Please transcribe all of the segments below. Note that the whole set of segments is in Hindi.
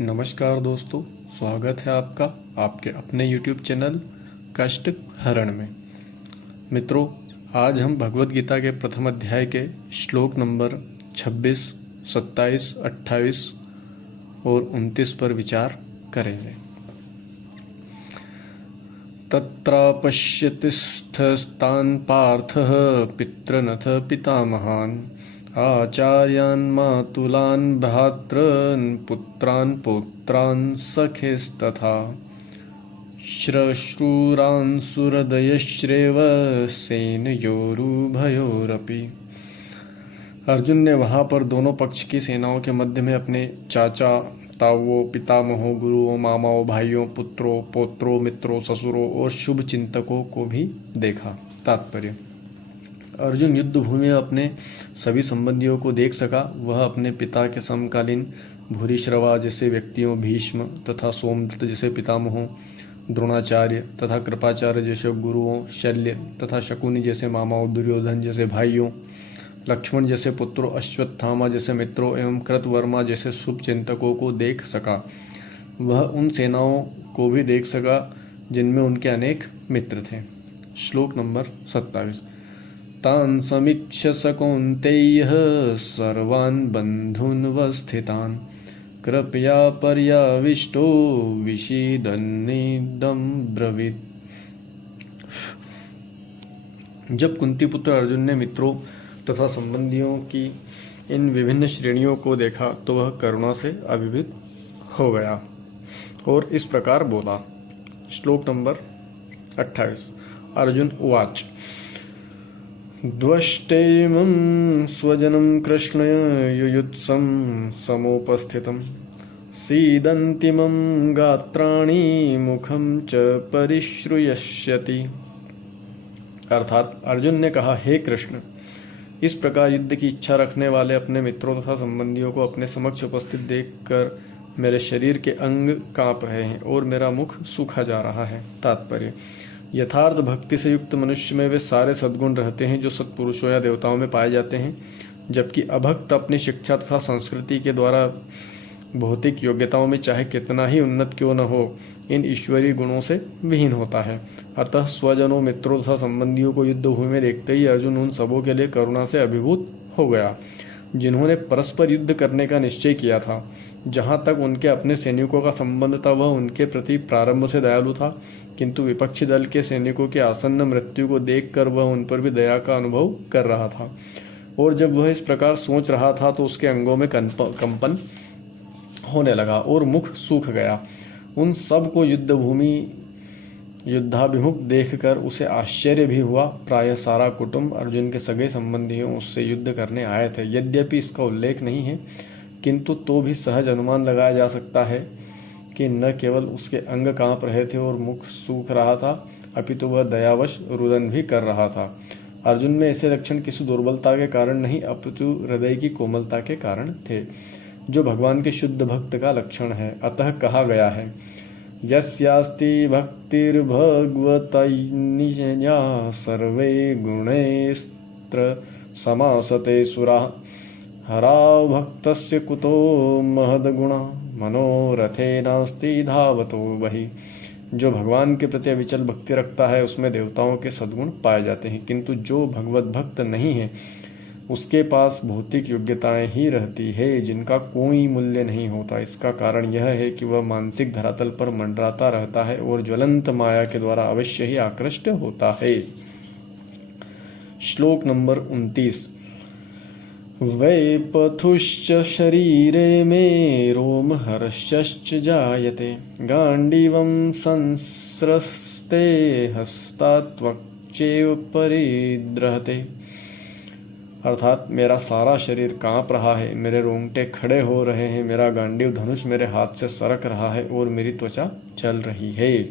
नमस्कार दोस्तों, स्वागत है आपका आपके अपने YouTube चैनल कष्ट हरण में। मित्रों, आज हम भगवत गीता के प्रथम अध्याय के श्लोक नंबर 26, 27, 28 और 29 पर विचार करेंगे। तत्रापश्यतिस्थस्तान् पार्थः पितृनथ पितामहान् आचार्यान् मातुलान् भ्रातॄन् पुत्रान् पौत्रान् सखेस्तथा श्वशुरान् सुहृदयश्चैव सेनयोरुभयोरपि। अर्जुन ने वहां पर दोनों पक्ष की सेनाओं के मध्य में अपने चाचा, ताऊओं, पितामहों, गुरुओं, मामाओं, भाइयों, पुत्रों, पौत्रों, मित्रों, ससुरों और शुभ चिंतकों को भी देखा। तात्पर्य: अर्जुन युद्ध भूमि में अपने सभी संबंधियों को देख सका। वह अपने पिता के समकालीन भूरिश्रवा जैसे व्यक्तियों, भीष्म तथा सोमदत्त जैसे पितामहों, द्रोणाचार्य तथा कृपाचार्य जैसे गुरुओं, शल्य तथा शकुनि जैसे मामाओं, दुर्योधन जैसे भाइयों, लक्ष्मण जैसे पुत्रों, अश्वत्थामा जैसे मित्रों एवं कृतवर्मा जैसे शुभ चिंतकों को देख सका। वह उन सेनाओं को भी देख सका जिनमें उनके अनेक मित्र थे। श्लोक नंबर 27। तान् समीक्ष्य स कौन्तेयः सर्वान् बन्धून्वस्थितान् कृपया पर्याविष्टो विषीदन्निदं ब्रवीत्। जब कुंती पुत्र अर्जुन ने मित्रों तथा संबंधियों की इन विभिन्न श्रेणियों को देखा तो वह करुणा से अभिभूत हो गया और इस प्रकार बोला। श्लोक नंबर 28। अर्जुन उवाच: द्वष्टैमं स्वजनं कृष्ण युयुत्सं समुपस्थितं सीदन्तिमं गात्राणि मुखं च परिश्रूयष्यति। अर्थात अर्जुन ने कहा, हे कृष्ण, इस प्रकार युद्ध की इच्छा रखने वाले अपने मित्रों तथा संबंधियों को अपने समक्ष उपस्थित देखकर मेरे शरीर के अंग कांप रहे हैं और मेरा मुख सूखा जा रहा है। तात्पर्य: यथार्थ भक्ति से युक्त मनुष्य में वे सारे सद्गुण रहते हैं जो सत्पुरुषों या देवताओं में पाए जाते हैं, जबकि अभक्त अपनी शिक्षा तथा संस्कृति के द्वारा भौतिक योग्यताओं में चाहे कितना ही उन्नत क्यों न हो, इन ईश्वरीय गुणों से विहीन होता है। अतः स्वजनों, मित्रों तथा संबंधियों को युद्ध भूमि में देखते ही अर्जुन उन सबों के लिए करुणा से अभिभूत हो गया जिन्होंने परस्पर युद्ध करने का निश्चय किया था। जहाँ तक उनके अपने सैनिकों का संबंध था, वह उनके प्रति प्रारंभ से दयालु था, किंतु विपक्षी दल के सैनिकों की आसन्न मृत्यु को देखकर वह उन पर भी दया का अनुभव कर रहा था। और जब वह इस प्रकार सोच रहा था तो उसके अंगों में कंपन होने लगा और मुख सूख गया। उन सब को युद्धाभिमुख देखकर उसे आश्चर्य भी हुआ। प्रायः सारा कुटुंब, अर्जुन के सगे संबंधियों उससे युद्ध करने आए थे। यद्यपि इसका उल्लेख नहीं है, किंतु तो भी सहज अनुमान लगाया जा सकता है कि न केवल उसके अंग कांप रहे थे और मुख सूख रहा था, अपितु वह दयावश रुदन भी कर रहा था। अर्जुन में ऐसे लक्षण किसी दुर्बलता के कारण नहीं, अपितु हृदय की कोमलता के कारण थे, जो भगवान के शुद्ध भक्त का लक्षण है। अतः कहा गया है, यस्यास्ति भक्तिर्भगवतैर्निजया सर्वे गुणैस्त्र समासते सुराः हराव भक्तस्य कुतो महद्गुणा मनोरथे नास्ति धावतो वही। जो भगवान के प्रति अविचल भक्ति रखता है उसमें देवताओं के सद्गुण पाए जाते हैं, किंतु जो भगवत भक्त नहीं है उसके पास भौतिक योग्यताएं ही रहती है जिनका कोई मूल्य नहीं होता। इसका कारण यह है कि वह मानसिक धरातल पर मंडराता रहता है और ज्वलंत माया के द्वारा अवश्य ही आकृष्ट होता है। श्लोक नंबर 29। वैपथुश्च शरीरे मे रोमहर्षश्च जायते गांडीवं संस्रस्ते हस्तात्वक्चैव परिदृहते। अर्थात मेरा सारा शरीर कांप रहा है, मेरे रोंगटे खड़े हो रहे हैं, मेरा गांडीव धनुष मेरे हाथ से सरक रहा है और मेरी त्वचा चल रही है।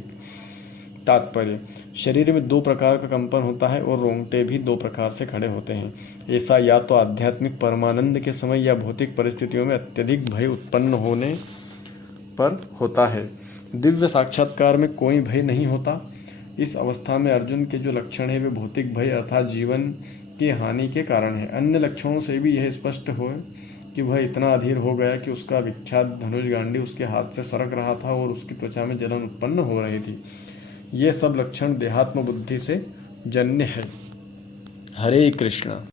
तात्पर्य: शरीर में दो प्रकार का कंपन होता है और रोंगटे भी दो प्रकार से खड़े होते हैं। ऐसा या तो आध्यात्मिक परमानंद के समय या भौतिक परिस्थितियों में अत्यधिक भय उत्पन्न होने पर होता है। दिव्य साक्षात्कार में कोई भय नहीं होता। इस अवस्था में अर्जुन के जो लक्षण है वे भौतिक भय अर्थात जीवन की हानि के कारण है। अन्य लक्षणों से भी यह स्पष्ट हो कि वह इतना अधीर हो गया कि उसका विख्यात धनुष गांडी उसके हाथ से सरक रहा था और उसकी त्वचा में जलन उत्पन्न हो रही थी। ये सब लक्षण देहात्म बुद्धि से जन्य है। हरे कृष्णा।